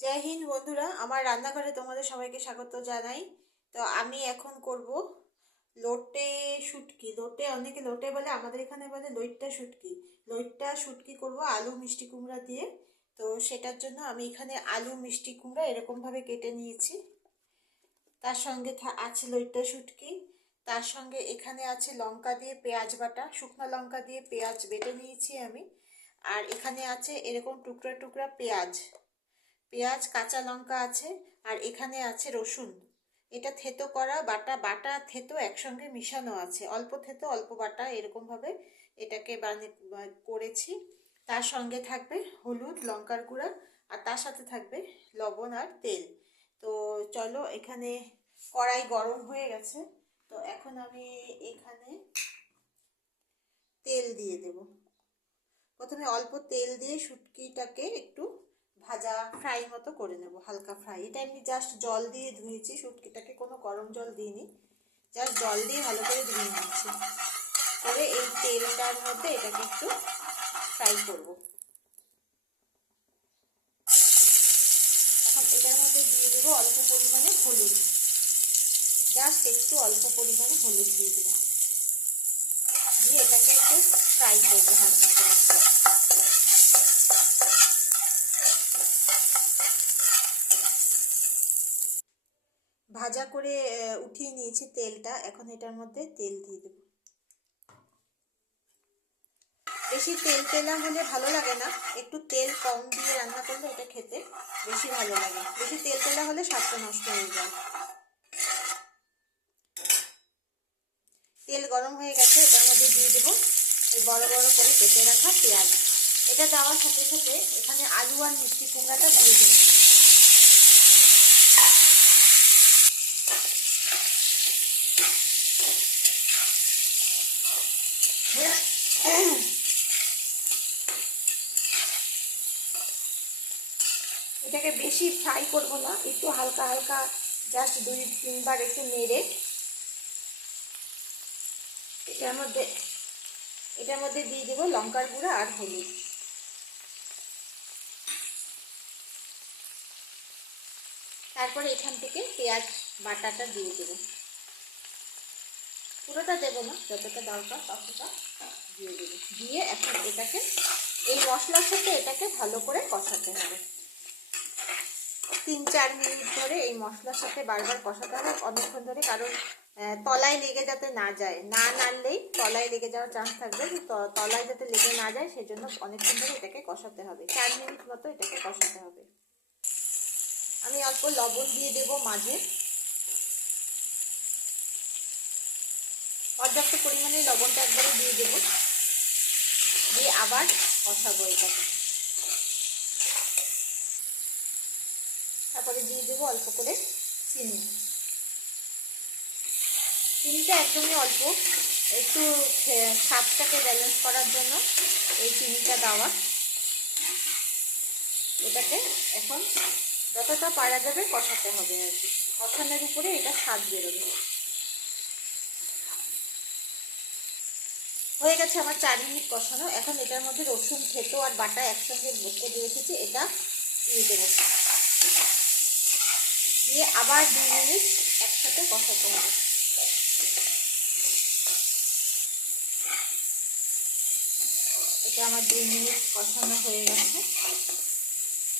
জয় হিন্দ বন্ধুরা, আমার রান্নাঘরে তোমাদের সবাইকে স্বাগত জানাই। তো আমি এখন করব লোটে শুটকি। লোটে অনেকে লোটে বলে, আমাদের এখানে বলে লইট্টা শুটকি। লইট্টা শুটকি করব আলু মিষ্টি কুমড়া দিয়ে। তো সেটার জন্য আমি এখানে আলু মিষ্টি কুমড়া এরকমভাবে কেটে নিয়েছি। তার সঙ্গে আছে লইট্টা শুটকি। তার সঙ্গে এখানে আছে লঙ্কা দিয়ে পেঁয়াজ বাটা, শুকনো লঙ্কা দিয়ে পেঁয়াজ বেটে নিয়েছি আমি। আর এখানে আছে এরকম টুকরা টুকরা পেঁয়াজ, কাঁচা লঙ্কা আছে। আর এখানে আছে রসুন। এটা থেতো করা, বাটা বাটা থেতো একসঙ্গে মিশানো আছে, অল্প থেতো অল্প বাটা এরকমভাবে এটাকে করেছি। তার সঙ্গে থাকবে হলুদ লঙ্কার গুঁড়া, আর তার সাথে থাকবে লবণ আর তেল। তো চলো, এখানে কড়াই গরম হয়ে গেছে। তো এখন আমি এখানে তেল দিয়ে দেব। প্রথমে অল্প তেল দিয়ে শুটকিটাকে একটু ভাজা ফ্রাই মতো করে নেব, হালকা ফ্রাই। এটা এমনি জাস্ট জল দিয়ে ধুয়েছি শুটকিটাকে, কোনো গরম জল দিইনি, জাস্ট জল দিয়ে ভালো করে ধুয়ে নিচ্ছি। করে এই তেলটার মধ্যে এটাকে একটু ফ্রাই করব। এখন এটার মধ্যে দিয়ে দেবো অল্প পরিমাণে হলুদ, জাস্ট একটু অল্প পরিমাণে হলুদ দিয়ে দেবো, দিয়ে এটাকে একটু ফ্রাই করবো হালকা করে। ভাজা করে উঠিয়ে নিয়েছি তেলটা, এখন এটার মধ্যে তেল দিয়ে দেবো। বেশি তেল তেলা হলে ভালো লাগে না, একটু তেল কম দিয়ে রান্না করলে এটা খেতে বেশি ভালো লাগে। বেশি তেল তেলা হলে স্বাদটা নষ্ট হয়ে যায়। তেল গরম হয়ে গেছে, এটার মধ্যে দিয়ে দেবো এই বড় বড় করে কেটে রাখা পেঁয়াজ। এটা দেওয়ার সাথে সাথে এখানে আলু আর মিষ্টি কুমড়াটা দিয়ে দিচ্ছি। এটাকে বেশি ফ্রাই করব না, একটু হালকা হালকা জাস্ট 2-3 বার একটু নেড়ে এটার মধ্যে দিয়ে দেবো লঙ্কার গুঁড়া আর হলুদ। তারপরে এখান থেকে পেঁয়াজ বাটাটা দিয়ে দেবো, পুরোটা দেবো না, যতটা দরকার ততটা দিয়ে দেবো। দিয়ে এখন এটাকে এই মশলার সাথে এটাকে ভালো করে কষাতে হবে। 3-4 মিনিট ধরে এই মশলার সাথে বারবার কষাতে হবে অনেকক্ষণ ধরে, কারণ তলায় লেগে যাতে না যায়, না নাড়লেই তলায় লেগে যাওয়ার চান্স থাকবে। তলায় যাতে লেগে না যায় সেজন্য অনেকক্ষণ ধরে এটাকে কষাতে হবে, 4 মিনিট মতো এটাকে কষাতে হবে। আমি অল্প লবণ দিয়ে দেবো মাঝে, পর্যাপ্ত পরিমাণে লবণটা একবারে দিয়ে দেবো, দিয়ে আবার কষাবো এটাকে। তারপরে দিয়ে দেবো অল্প করে চিনি। চিনিটা একদমই অল্প, একটু স্বাদটাকে ব্যালেন্স করার জন্য এই চিনিটা দেওয়া। এটাকে এখন যতটা পারা যাবে কষাতে হবে আর কি, কষানোর উপরে এটা স্বাদ বেরোবে। হয়ে গেছে আমার 4 মিনিট কষানো। এখন এটার মধ্যে রসুন থেতো আর বাটা একসঙ্গে করে রেখেছি, এটা দিয়ে দেবো, দিয়ে আবার 2 মিনিট একসাথে কষাতে হবে। এটা আমার 2 মিনিট কষানো হয়ে গেছে।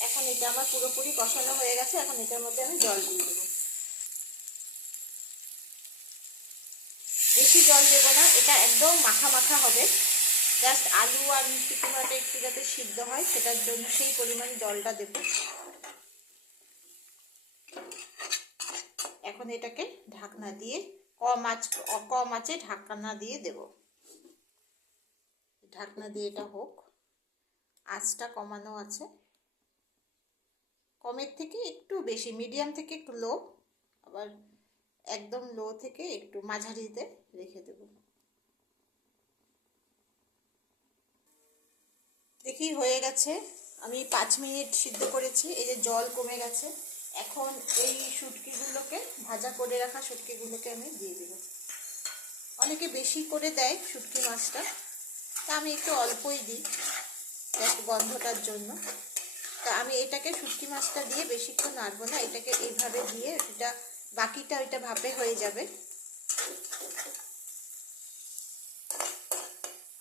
এখন এটা আমার পুরোপুরি কষানো হয়ে গেছে, এখন এটার মধ্যে আমি জল দিয়ে দেবো। বেশি জল দেবো না, এটা একদম মাখা মাখা হবে, জাস্ট আলু আর মিষ্টি কুমড়াটা একটু যাতে সিদ্ধ হয় সেটার জন্য সেই পরিমাণে জলটা দেব। এখন এটাকে ঢাকনা দিয়ে কম আঁচে ঢাকনা দিয়ে দেব। ঢাকনা দিয়ে এটা হোক, আঁচটা কমানো আছে, কমের থেকে একটু বেশি, মিডিয়াম থেকে একটু লো, আবার একদম লো থেকে একটু মাঝারিতে রেখে দেব। দেখি হয়ে গেছে, আমি 5 মিনিট সিদ্ধ করেছি, এই যে জল কমে গেছে। এখন এই শুটকিগুলোকে, ভাজা করে রাখা শুটকিগুলোকে আমি দিয়ে দেব। অনেকে বেশি করে দেয় শুটকি মাছটা, তা আমি একটু অল্পই দিই, জাস্ট গন্ধটার জন্য। তা আমি এটাকে শুটকি মাছটা দিয়ে বেশিক্ষণ নাড়বো না, এটাকে এইভাবে দিয়ে এটা বাকিটা ওইটা ভাপে হয়ে যাবে।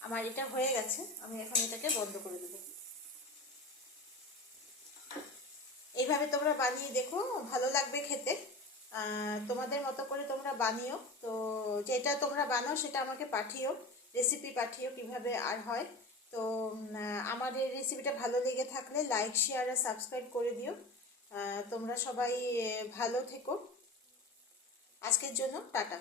আমার এটা হয়ে গেছে, আমি এখন এটাকে বন্ধ করে দেবো। এইভাবে তোমরা বানিয়ে দেখো, ভালো লাগবে খেতে। তোমাদের মতো করে তোমরা বানিও। তো যেটা তোমরা বানাও সেটা আমাকে পাঠিও, রেসিপি পাঠিও কিভাবে আর হয়। তো আমাদের রেসিপিটা ভালো লেগে থাকলে লাইক শেয়ার আর সাবস্ক্রাইব করে দিও। তোমরা সবাই ভালো থেকো। আজকের জন্য টাটা।